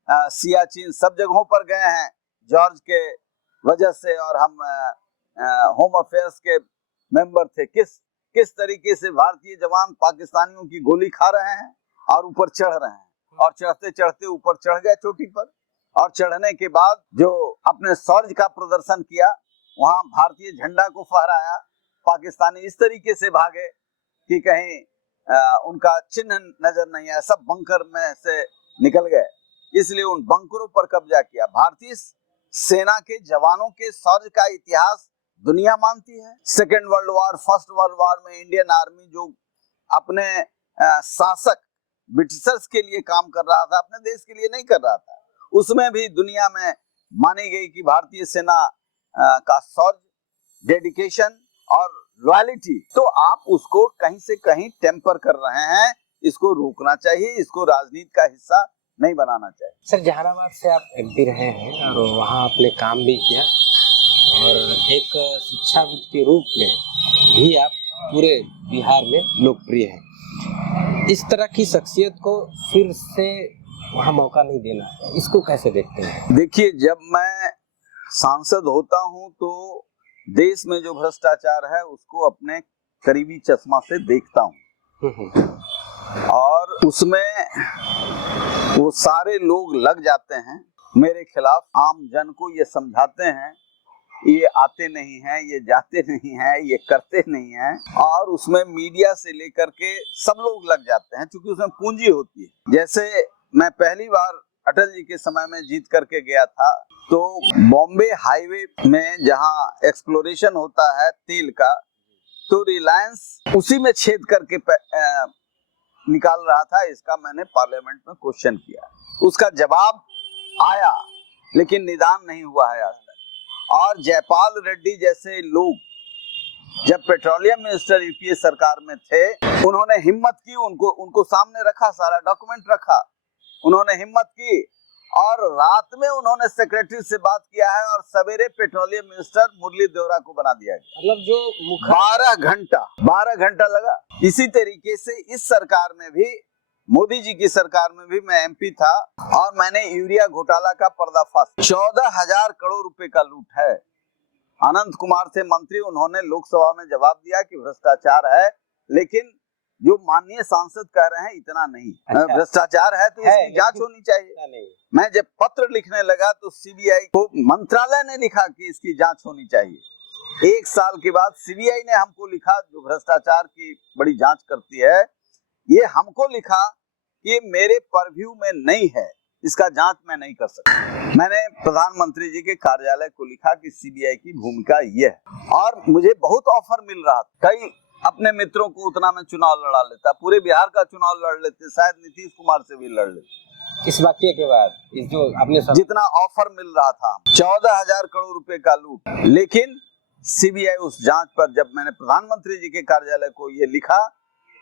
सियाचिन, सब जगहों पर गए हैं जॉर्ज के वजह से। और हम होम अफेयर्स के मेंबर थे। किस तरीके से भारतीय जवान पाकिस्तानियों की गोली खा रहे हैं और ऊपर चढ़ रहे हैं, और चढ़ते चढ़ते ऊपर चढ़ गए चोटी पर, और चढ़ने के बाद जो अपने शौर्य का प्रदर्शन किया, वहां भारतीय झंडा को फहराया। पाकिस्तानी इस तरीके से भागे कि कहीं उनका चिन्ह नजर नहीं आया, सब बंकर में से निकल गए। इसलिए उन बंकरों पर कब्जा किया। भारतीय सेना के जवानों के शौर्य का इतिहास दुनिया मानती है। Second world war, first world war में इंडियन आर्मी जो अपने शासक ब्रिटिशर्स के लिए काम कर रहा था, अपने देश के लिए नहीं कर रहा था। उसमें भी दुनिया में मानी गई कि भारतीय सेना का शौर्य, डेडिकेशन और लॉयल्टी, तो आप उसको कहीं से कहीं टेम्पर कर रहे हैं। इसको रोकना चाहिए, इसको राजनीति का हिस्सा नहीं बनाना चाहिए। सर, जहानाबाद से आप एमपी रहे हैं और वहाँ आपने काम भी किया और एक शिक्षाविद के रूप में भी आप पूरे बिहार में लोकप्रिय हैं। इस तरह की शख्सियत को फिर से वहाँ मौका नहीं देना, इसको कैसे देखते हैं? देखिए, जब मैं सांसद होता हूँ तो देश में जो भ्रष्टाचार है उसको अपने करीबी चश्मा से देखता हूँ और उसमें वो सारे लोग लग जाते हैं मेरे खिलाफ। आम जन को ये समझाते हैं, ये आते नहीं हैं, ये जाते नहीं हैं, ये करते नहीं हैं, और उसमें मीडिया से लेकर के सब लोग लग जाते हैं, क्योंकि उसमें पूंजी होती है। जैसे मैं पहली बार अटल जी के समय में जीत करके गया था, तो बॉम्बे हाईवे में जहां एक्सप्लोरेशन होता है तेल का, तो रिलायंस उसी में छेद करके निकाल रहा था। इसका मैंने पार्लियामेंट में क्वेश्चन किया, उसका जवाब आया, लेकिन निदान नहीं हुआ है आज तक। और जयपाल रेड्डी जैसे लोग जब पेट्रोलियम मिनिस्टर यूपीए सरकार में थे, उन्होंने हिम्मत की, उनको सामने रखा, सारा डॉक्यूमेंट रखा, उन्होंने हिम्मत की और रात में उन्होंने सेक्रेटरी से बात किया है और सवेरे पेट्रोलियम मिनिस्टर मुरली देवरा को बना दिया गया। मतलब जो 12 घंटा लगा। इसी तरीके से इस सरकार में भी, मोदी जी की सरकार में भी मैं एमपी था और मैंने यूरिया घोटाला का पर्दाफाश, 14,000 करोड़ रुपए का लूट है। अनंत कुमार थे मंत्री, उन्होंने लोकसभा में जवाब दिया कि भ्रष्टाचार है, लेकिन जो माननीय सांसद कह रहे हैं इतना नहीं। अच्छा। भ्रष्टाचार है तो इसकी जांच होनी चाहिए। मैं जब पत्र लिखने लगा तो सीबीआई को मंत्रालय ने लिखा कि इसकी जांच होनी चाहिए। 1 साल के बाद सीबीआई ने हमको लिखा, जो भ्रष्टाचार की बड़ी जांच करती है, ये हमको लिखा कि मेरे परव्यू में नहीं है, इसका जांच मैं नहीं कर सकता। मैंने प्रधानमंत्री जी के कार्यालय को लिखा कि सीबीआई की भूमिका ये है। और मुझे बहुत ऑफर मिल रहा था, कई अपने मित्रों को उतना में चुनाव लड़ा लेता, पूरे बिहार का चुनाव लड़ लेते, शायद नीतीश कुमार से भी लड़ लेते। इस वाक्य के बाद इस जो आपने जितना ऑफर मिल रहा था, 14,000 करोड़ रुपए का लूट, लेकिन सीबीआई उस जांच पर, जब मैंने प्रधानमंत्री जी के कार्यालय को ये लिखा,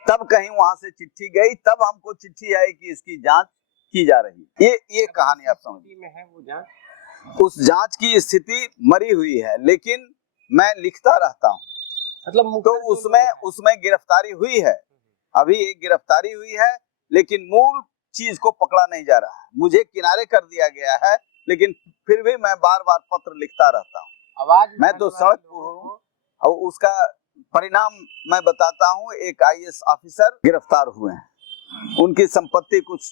तब कहीं वहां से चिट्ठी गई, तब हमको चिट्ठी आई कि इसकी जांच की जा रही है। ये कहानी आप समझ में है। वो जांच, उस जांच की स्थिति मरी हुई है, लेकिन मैं लिखता रहता हूँ। मतलब तो उसमें गिरफ्तारी हुई है, अभी एक गिरफ्तारी हुई है, लेकिन मूल चीज को पकड़ा नहीं जा रहा है। मुझे किनारे कर दिया गया है, लेकिन फिर भी मैं बार बार पत्र लिखता रहता हूँ। मैं तो सड़क पर हूँ और उसका परिणाम मैं बताता हूँ। एक आईएएस ऑफिसर गिरफ्तार हुए हैं, उनकी संपत्ति कुछ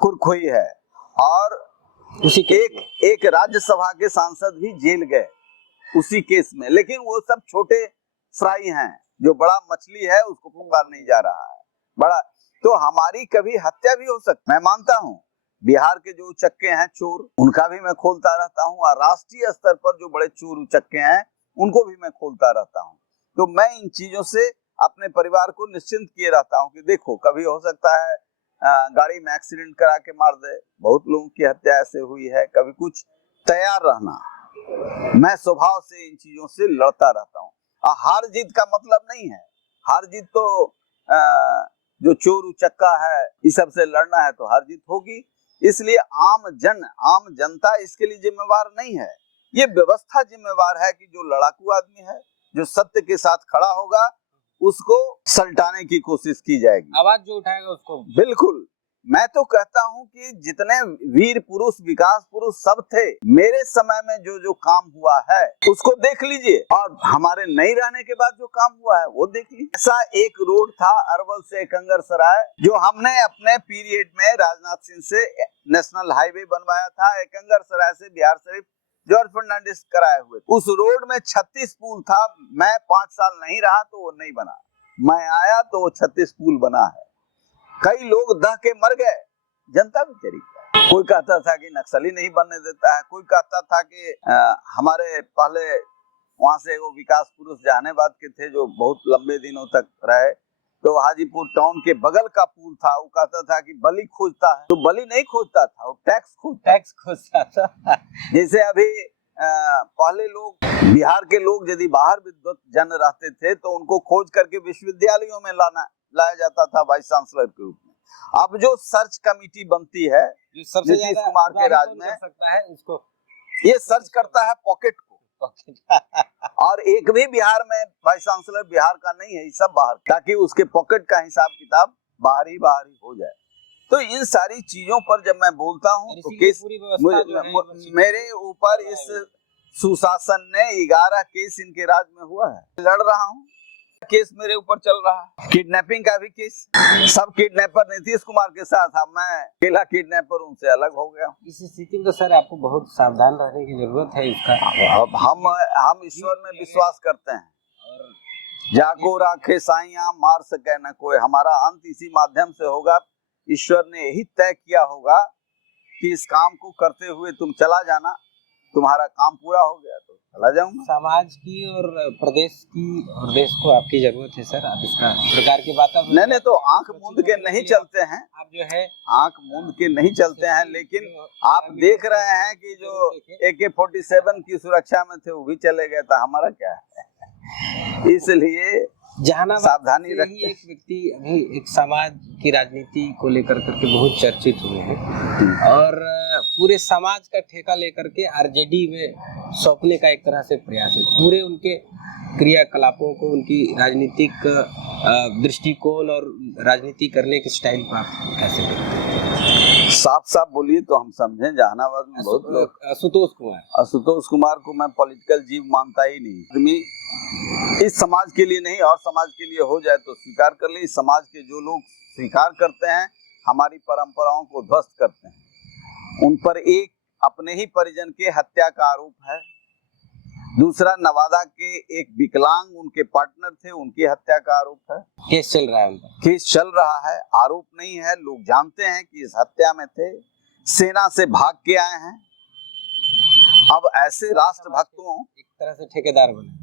खुरखोई है, और उसी एक राज्यसभा के सांसद भी जेल गए उसी केस में। लेकिन वो सब छोटे फ्राई हैं, जो बड़ा मछली है उसको पकड़ा नहीं जा रहा है। बड़ा तो हमारी कभी हत्या भी हो सकती, मैं मानता हूँ। बिहार के जो उचक्के हैं चोर, उनका भी मैं खोलता रहता हूँ, और राष्ट्रीय स्तर पर जो बड़े चोर उचक्के हैं उनको भी मैं खोलता रहता हूँ। तो मैं इन चीजों से अपने परिवार को निश्चिंत किए रहता हूँ कि देखो, कभी हो सकता है गाड़ी में एक्सीडेंट करा के मार दे, बहुत लोगों की हत्या ऐसे हुई है। कभी कुछ तैयार रहना, मैं स्वभाव से इन चीजों से लड़ता रहता हूँ। हार जीत का मतलब नहीं है, हार जीत तो जो चोर उचक्का है इस सब से लड़ना है तो हार जीत होगी। इसलिए आम जनता इसके लिए जिम्मेवार नहीं है, ये व्यवस्था जिम्मेवार है कि जो लड़ाकू आदमी है, जो सत्य के साथ खड़ा होगा, उसको सलटाने की कोशिश की जाएगी। आवाज जो उठाएगा उसको, बिल्कुल। मैं तो कहता हूं कि जितने वीर पुरुष, विकास पुरुष सब थे, मेरे समय में जो काम हुआ है उसको देख लीजिए, और हमारे नहीं रहने के बाद जो काम हुआ है वो देख लीजिए। ऐसा एक रोड था अरवल से एकंगर सराय, जो हमने अपने पीरियड में राजनाथ सिंह से नेशनल हाईवे बनवाया था। एकंगर सराय से बिहार शरीफ जॉर्ज फर्नांडिस कराए हुए। उस रोड में 36 पुल था। मैं 5 साल नहीं रहा तो वो नहीं बना, मैं आया तो वो 36 पुल बना है। कई लोग दह के मर गए, जनता भी चली। कोई कहता था कि नक्सली नहीं बनने देता है, कोई कहता था कि हमारे पहले वहां से वो विकास पुरुष जहानाबाद के थे जो बहुत लंबे दिनों तक रहे, तो हाजीपुर टाउन के बगल का पुल था, वो कहता था कि बलि खोजता है, तो बलि नहीं खोजता था, वो टैक्स खोजता था। जैसे अभी पहले लोग, बिहार के लोग यदि बाहर विद्वत जन रहते थे तो उनको खोज करके विश्वविद्यालयों में लाया जाता था वाइस चांसलर के रूप में। अब जो सर्च कमेटी बनती है जो सबसे नीतीश कुमार के राज में, सकता है उसको, ये सर्च करता है पॉकेट को। और एक भी बिहार में वाइस चांसलर बिहार का नहीं है, ये सब बाहर, ताकि उसके पॉकेट का हिसाब किताब बाहर ही हो जाए। तो इन सारी चीजों पर जब मैं बोलता हूँ तो केस मेरे ऊपर इस सुशासन ने 11 केस इनके राज में हुआ है, लड़ रहा हूँ, केस मेरे ऊपर चल रहा है, किडनैपिंग का भी केस। सब किडनैपर नीतीश कुमार के साथ था, मैं अकेला किडनैपर उनसे अलग हो गया। इस स्थिति में तो सर आपको बहुत सावधान रहने की जरूरत है इसका। अब हम ईश्वर में विश्वास करते हैं, जाको राखे साइया मार सके न कोई, हमारा अंत इसी माध्यम से होगा। ईश्वर ने यही तय किया होगा कि इस काम को करते हुए तुम चला जाना, तुम्हारा काम पूरा हो गया तो चला जाऊंगा। समाज की और प्रदेश की और देश को आपकी जरूरत है सर, आप इसका प्रकार की बात नहीं तो आंख मूंद के नहीं चलते हैं, आप जो है आंख मूंद के नहीं चलते हैं, लेकिन आप देख रहे हैं कि जो AK-47 की सुरक्षा में थे वो भी चले गए, था हमारा क्या है। इसलिए जहानाबाद सावधानी रखिए। एक व्यक्ति अभी एक समाज की राजनीति को लेकर करके बहुत चर्चित हुए हैं और पूरे समाज का ठेका लेकर के आरजेडी में सौंपने का एक तरह से प्रयास है। पूरे उनके क्रियाकलापों को, उनकी राजनीतिक दृष्टिकोण और राजनीति करने के स्टाइल पर आप कैसे देखते हैं? साफ बोलिए तो हम समझें। जहानाबाद में बहुत लोग, आशुतोष कुमार को मैं पॉलिटिकल जीव मानता ही नहीं। आदमी इस समाज के लिए नहीं और समाज के लिए हो जाए तो स्वीकार कर ले। इस समाज के जो लोग स्वीकार करते हैं, हमारी परंपराओं को ध्वस्त करते हैं, उन पर एक अपने ही परिजन के हत्या का आरोप है, दूसरा नवादा के एक विकलांग उनके पार्टनर थे, उनकी हत्या का आरोप है। केस चल रहा है, केस चल रहा है, आरोप नहीं है। लोग जानते हैं कि इस हत्या में थे, सेना से भाग के आए हैं। अब ऐसे राष्ट्रभक्तों, एक तरह से ठेकेदार बने।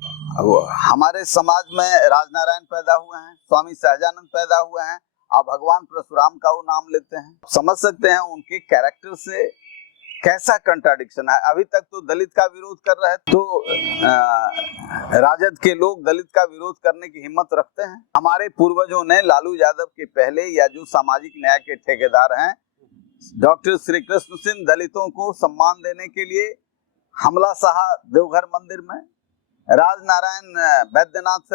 हमारे समाज में राजनारायण पैदा हुए हैं, स्वामी सहजानंद पैदा हुए हैं, अब भगवान परशुराम का वो नाम लेते हैं। समझ सकते हैं उनके कैरेक्टर से कैसा कंट्राडिक्शन है। अभी तक तो दलित का विरोध कर रहे थे, तो राजद के लोग दलित का विरोध करने की हिम्मत रखते हैं। हमारे पूर्वजों ने लालू यादव के पहले, या जो सामाजिक न्याय के ठेकेदार हैं, डॉक्टर श्री कृष्ण सिंह, दलितों को सम्मान देने के लिए हमला सहा देवघर मंदिर में। राजनारायण बैद्यनाथ,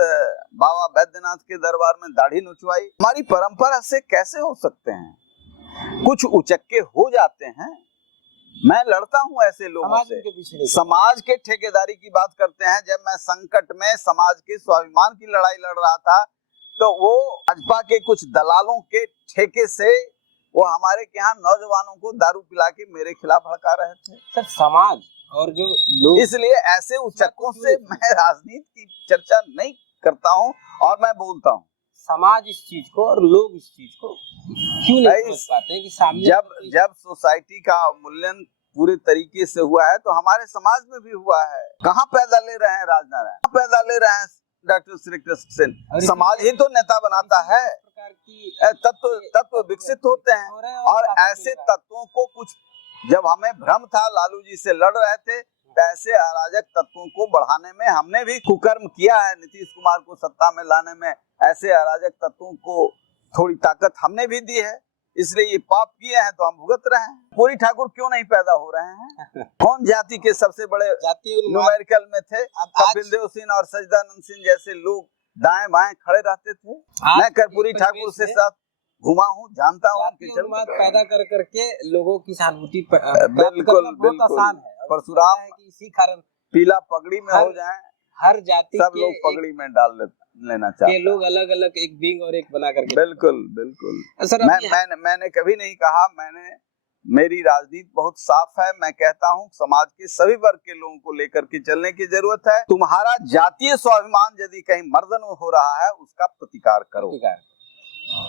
बाबा बैद्यनाथ के दरबार में दाढ़ी नुचवाई। हमारी परंपरा से कैसे हो सकते हैं? कुछ उचक्के हो जाते हैं। मैं लड़ता हूं ऐसे लोगों से। समाज के ठेकेदारी की बात करते हैं। जब मैं संकट में समाज के स्वाभिमान की लड़ाई लड़ रहा था, तो वो भाजपा के कुछ दलालों के ठेके से वो हमारे के यहाँ नौजवानों को दारू पिला के मेरे खिलाफ भड़का रहे थे। सर, समाज और जो लोग, इसलिए ऐसे उचक्कों से मैं राजनीति की चर्चा नहीं करता हूं। और मैं बोलता हूं, समाज इस चीज को और लोग इस चीज को क्यों नहीं समझ पाते हैं कि सामने जब सोसाइटी का अवमूल्यन पूरे तरीके से हुआ है, तो हमारे समाज में भी हुआ है। कहाँ पैदा ले रहे हैं राजनारायण, कहाँ पैदा ले रहे हैं डॉक्टर श्री कृष्ण सिंह? समाज ही तो नेता बनाता है। तत्व विकसित होते हैं, और ऐसे तत्वों को कुछ, जब हमें भ्रम था लालू जी से लड़ रहे थे, तो ऐसे अराजक तत्वों को बढ़ाने में हमने भी कुकर्म किया है। नीतीश कुमार को सत्ता में लाने में ऐसे अराजक तत्वों को थोड़ी ताकत हमने भी दी है। इसलिए ये पाप किए हैं तो हम भुगत रहे हैं। पूरी ठाकुर क्यों नहीं पैदा हो रहे हैं? कौन जाति के सबसे बड़े न्यूमेरिकल में थे? कपिल देव सिंह और सजदानंद सिंह जैसे लोग दाएं बाएं खड़े रहते थे। मैं कर्पूरी ठाकुर से साथ घुमा हूँ, जानता हूँ। पैदा कर करके लोगों की सहानुभूति बिल्कुल बहुत आसान है। परशुराम इसी कारण पीला पगड़ी में हो जाए, हर जाति सब लोग पगड़ी में डाल लेना चाहते हैं। लोग अलग अलग एक विंग और एक बना करके। बिल्कुल। मैंने कभी नहीं कहा, मेरी राजनीति बहुत साफ है। मैं कहता हूँ समाज के सभी वर्ग के लोगों को लेकर के चलने की जरूरत है। तुम्हारा जातीय स्वाभिमान यदि कहीं मर्दन हो रहा है, उसका प्रतिकार करो,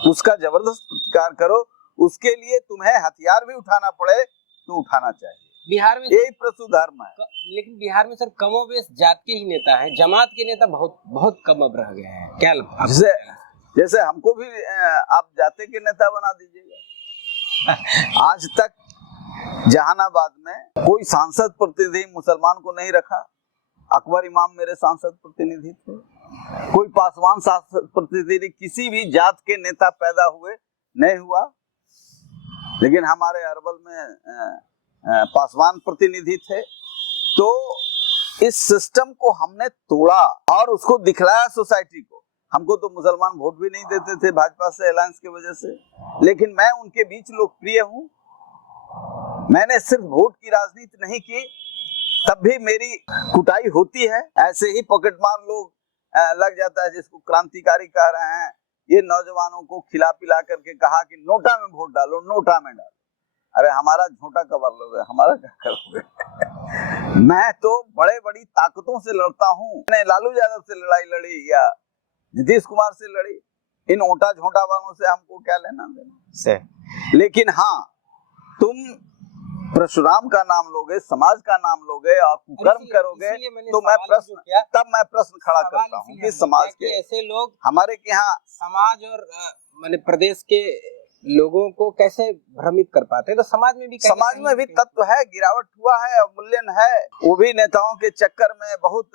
उसका जबरदस्त प्रतिकार करो। उसके लिए तुम्हें हथियार भी उठाना पड़े तो उठाना चाहिए। बिहार में यही प्रसूत धर्म है। लेकिन बिहार में सर कमोबेश जात के ही नेता हैं, जमात के नेता बहुत बहुत कम अब रह गए हैं। क्या जैसे हमको भी आप जाते के नेता बना दीजिएगा। आज तक जहानाबाद में कोई सांसद प्रतिनिधि मुसलमान को नहीं रखा। अकबर इमाम मेरे सांसद प्रतिनिधि थे। कोई पासवान सांसद प्रतिनिधि, किसी भी जात के नेता पैदा हुए नहीं हुआ। लेकिन हमारे अरवल में पासवान प्रतिनिधि थे। तो इस सिस्टम को हमने तोड़ा और उसको दिखलाया सोसाइटी को। हमको तो मुसलमान वोट भी नहीं देते थे भाजपा से अलायंस की वजह से, लेकिन मैं उनके बीच लोकप्रिय हूँ। मैंने सिर्फ वोट की राजनीति नहीं की, तब भी मेरी कुटाई होती है। ऐसे ही पॉकेटमार लोग लग जाता है, जिसको क्रांतिकारी कह रहे हैं। ये नौजवानों को खिला पिला करके कहा कि नोटा में वोट डालो, नोटा में डालो। अरे हमारा झोटा कवर लोगे, हमारा क्या करोगे? मैं तो बड़े बड़ी ताकतों से लड़ता हूँ। मैंने लालू यादव से लड़ाई लड़ी या नीतीश कुमार से लड़ी। इन ओटा झोटा वालों से हमको क्या लेना देना। लेकिन हाँ, तुम परशुराम का नाम लोगे, समाज का नाम लोगे और कुकर्म करोगे, तो मैं प्रश्न खड़ा करता हूँ कि समाज के ऐसे लोग हमारे के यहाँ समाज और माने प्रदेश के लोगों को कैसे भ्रमित कर पाते हैं? तो समाज में भी तत्व है, गिरावट हुआ है, अवमूल्यन है। वो भी नेताओं के चक्कर में बहुत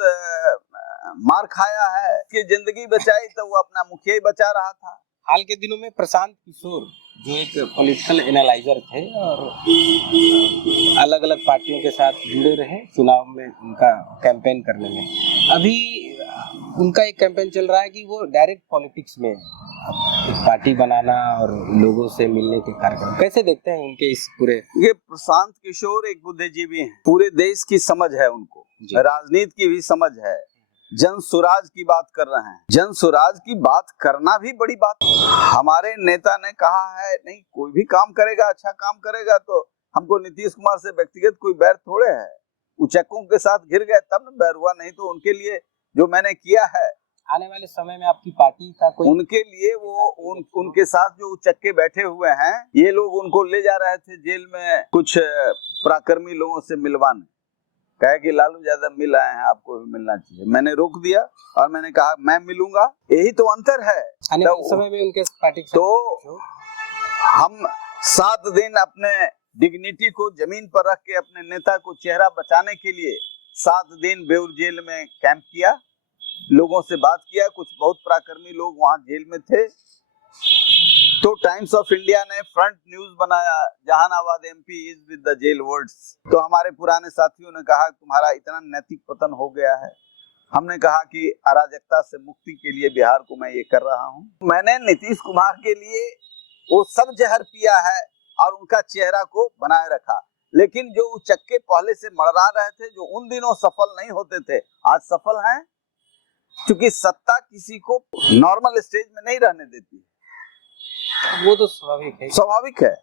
मार खाया है। कि जिंदगी बचाई तो वो अपना मुखिया ही बचा रहा था। हाल के दिनों में प्रशांत किशोर जो एक पॉलिटिकल एनालाइजर थे और अलग अलग पार्टियों के साथ जुड़े रहे चुनाव में उनका कैंपेन करने में, अभी उनका एक कैंपेन चल रहा है कि वो डायरेक्ट पॉलिटिक्स में पार्टी बनाना और लोगों से मिलने के कार्यक्रम। कैसे देखते हैं उनके इस पूरे? ये प्रशांत किशोर एक बुद्धिजीवी हैं। पूरे देश की समझ है उनको, राजनीति की भी समझ है। जन स्वराज की बात कर रहे हैं। जन स्वराज की बात करना भी बड़ी बात। हमारे नेता ने कहा है नहीं, कोई भी काम करेगा, अच्छा काम करेगा तो हमको नीतीश कुमार से व्यक्तिगत कोई बैर थोड़े है। उचक्कों के साथ घिर गए तब न बैर हुआ, नहीं तो उनके लिए जो मैंने किया है। आने वाले समय में आपकी पार्टी का कोई उनके लिए वो उनके साथ जो उचक्के बैठे हुए हैं, ये लोग उनको ले जा रहे थे जेल में कुछ पराक्रमी लोगों से मिलवाने। कहे कि लालू यादव मिल आए हैं, आपको भी मिलना चाहिए। मैंने रोक दिया और मैंने कहा मैं मिलूंगा। यही तो अंतर है। आने वाले समय में उनके पार्टी तो हम 7 दिन अपने डिग्निटी को जमीन पर रख के अपने नेता को चेहरा बचाने के लिए 7 दिन बेउर जेल में कैंप किया, लोगों से बात किया। कुछ बहुत पराक्रमी लोग वहां जेल में थे। तो टाइम्स ऑफ इंडिया ने फ्रंट न्यूज बनाया, Jehanabad MP is with the jail words. तो हमारे पुराने साथियों ने कहा तुम्हारा इतना नैतिक पतन हो गया है। हमने कहा कि अराजकता से मुक्ति के लिए बिहार को मैं ये कर रहा हूँ। मैंने नीतीश कुमार के लिए वो सब जहर पिया है और उनका चेहरा को बनाए रखा। लेकिन जो उचक्के पहले से मड़रा रहे थे, जो उन दिनों सफल नहीं होते थे, आज सफल हैं। क्योंकि सत्ता किसी को नॉर्मल स्टेज में नहीं रहने देती, वो तो स्वाभाविक है।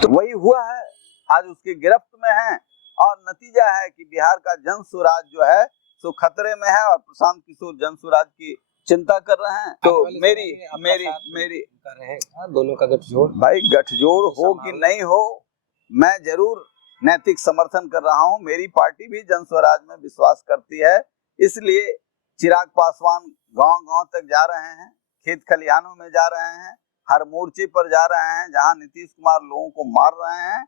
तो वही हुआ है, आज उसके गिरफ्त में है। और नतीजा है कि बिहार का जन स्वराज जो है सो खतरे में है और प्रशांत किशोर जन स्वराज की चिंता कर रहे हैं। तो मेरी दोनों का गठजोड़, भाई गठजोड़ हो कि नहीं हो, मैं जरूर नैतिक समर्थन कर रहा हूँ। मेरी पार्टी भी जन स्वराज में विश्वास करती है। इसलिए चिराग पासवान गांव-गांव तक जा रहे हैं, खेत खलिहानों में जा रहे हैं, हर मोर्चे पर जा रहे हैं। जहां नीतीश कुमार लोगों को मार रहे हैं,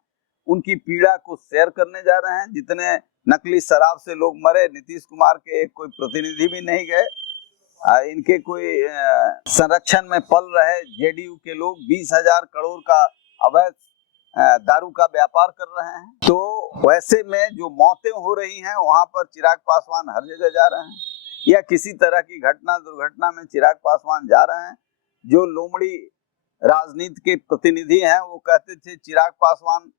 उनकी पीड़ा को शेयर करने जा रहे हैं। जितने नकली शराब से लोग मरे, नीतीश कुमार के कोई प्रतिनिधि भी नहीं गए। इनके कोई संरक्षण में पल रहे जेडीयू के लोग 20,000 करोड़ का अवैध दारू का व्यापार कर रहे हैं। तो वैसे में जो मौतें हो रही हैं, वहां पर चिराग पासवान हर जगह जा रहे हैं। या किसी तरह की घटना दुर्घटना में चिराग पासवान जा रहे हैं। जो लोमड़ी राजनीति के प्रतिनिधि हैं वो कहते थे चिराग पासवान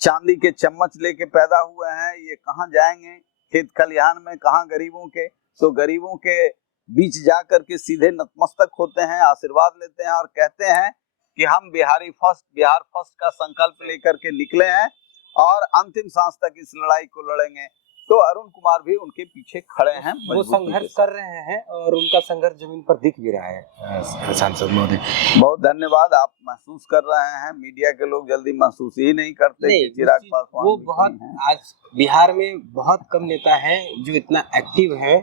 चांदी के चम्मच लेके पैदा हुए हैं, ये कहाँ जाएंगे खेत खलिहान में, कहाँ गरीबों के। तो गरीबों के बीच जाकर के सीधे नतमस्तक होते हैं, आशीर्वाद लेते हैं और कहते हैं कि हम बिहार फर्स्ट का संकल्प लेकर के निकले हैं और अंतिम सांस तक इस लड़ाई को लड़ेंगे। तो अरुण कुमार भी उनके पीछे खड़े हैं, वो संघर्ष कर रहे हैं और उनका संघर्ष जमीन पर दिख भी रहा है। सांसद महोदय बहुत धन्यवाद। आप महसूस कर रहे हैं, मीडिया के लोग जल्दी महसूस ही नहीं करते कि चिराग पासवान वो बहुत आज बिहार में बहुत कम नेता हैं जो इतना एक्टिव है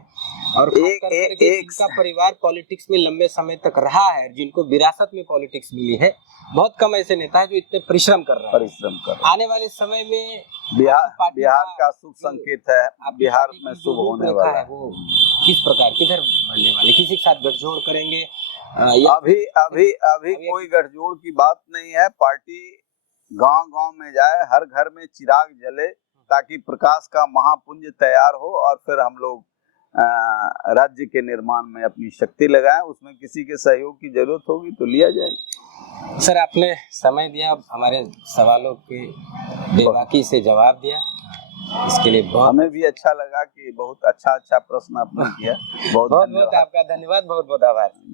और जिनका परिवार पॉलिटिक्स में लंबे समय तक रहा है, जिनको विरासत में पॉलिटिक्स मिली है, बहुत कम ऐसे नेता है जो इतने परिश्रम कर रहे हैं। आने वाले समय में बिहार का शुभ संकेत है, बिहार में शुभ होने वाला है। वो किस प्रकार किधर बढ़ने वाले, किसी के साथ गठजोड़ करेंगे? अभी कोई गठजोड़ की बात नहीं है। पार्टी गांव-गांव में जाए, हर घर में चिराग जले, ताकि प्रकाश का महापुंज तैयार हो और फिर हम लोग राज्य के निर्माण में अपनी शक्ति लगाएं। उसमें किसी के सहयोग की जरूरत होगी तो लिया जाएगा। सर, आपने समय दिया, हमारे सवालों के बेबाकी से जवाब दिया, इसके लिए हमें भी अच्छा लगा कि बहुत अच्छा प्रश्न आपने किया। बहुत आपका धन्यवाद, बहुत बहुत आभार।